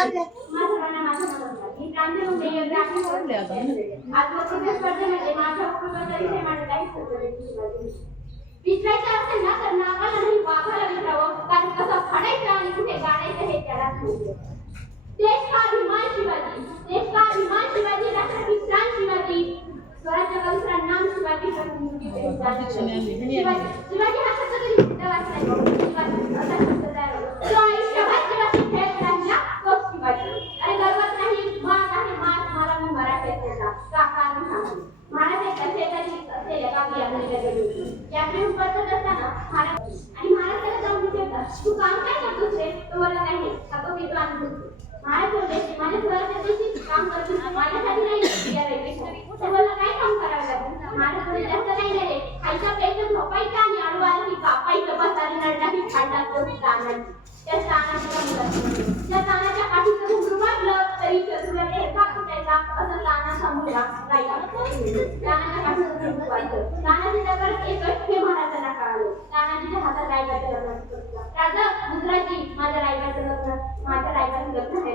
सर्वांना माझा नमस्कार. मी प्रांजल उंडे ग्रामीण आज वक्तव्य स्पर्धेमध्ये माझ्या वक्तव्याचा विषय मांडला आहे छत्रपती शिवाजी. विचारायचं असेल ना तर नावाला नाही वाघाला विचारावं, कारण कसं फाडायचं आणि कुठे गाडायचं हे त्यालाच माहिती. देश का अभिमान शिवाजी, देश का अभिमान शिवाजी, राष्ट्र की शान शिवाजी, स्वराज्य का दूसरा नाम शिवाजी, शत्रुंची पहचान शिवाजी. शिवाजी हा शब्द कधी सिद्ध वाचलाय का? शिवाजी असा शब्द तयार होतो. तो आयुष्यभर शिवाजी खेळत राहिला तोच शिवाजी. आणि गर्वात नाही, मान आहे मान मला मी मराठ्याचा काका मी सांगतो. महाराष्ट्राच्या शेजारी असलेल्या गावी आम्ही गेलो. याकडे उपस्थित असताना महाराष्ट्राला जाऊन विचारतात, तू काम काय करतोस रे? तो बोलला नाही, आता घेतो आणि बोलतो. महाराज बोलले, माझ्या स्वराज्या दिवशी काम करतो, माझ्यासाठी नाही तो बोलला, काय काम करावं लागेल? महाराज बोलले, जास्त नाही रे, खायच्या प्यायचं झोपायचं आणि आडू आलं की कापायचं, बसारी नडला की खायला तानाची. त्या तानाची काम करतो. त्या तानाच्या पाठीचं घुंगरू वाटलं तरी शत्रूला एका कुटायचा असं तानाचा मुलगा राहिला. तानाच्या पाठीचं घुंगरू वाटलं. तानाची नगर एकच हे महाराजांना कळालं. तानाजीच्या हातात रायगडचं लग्न. राजा गुजराजी, माझ्या रायगडचं लग्न आहे.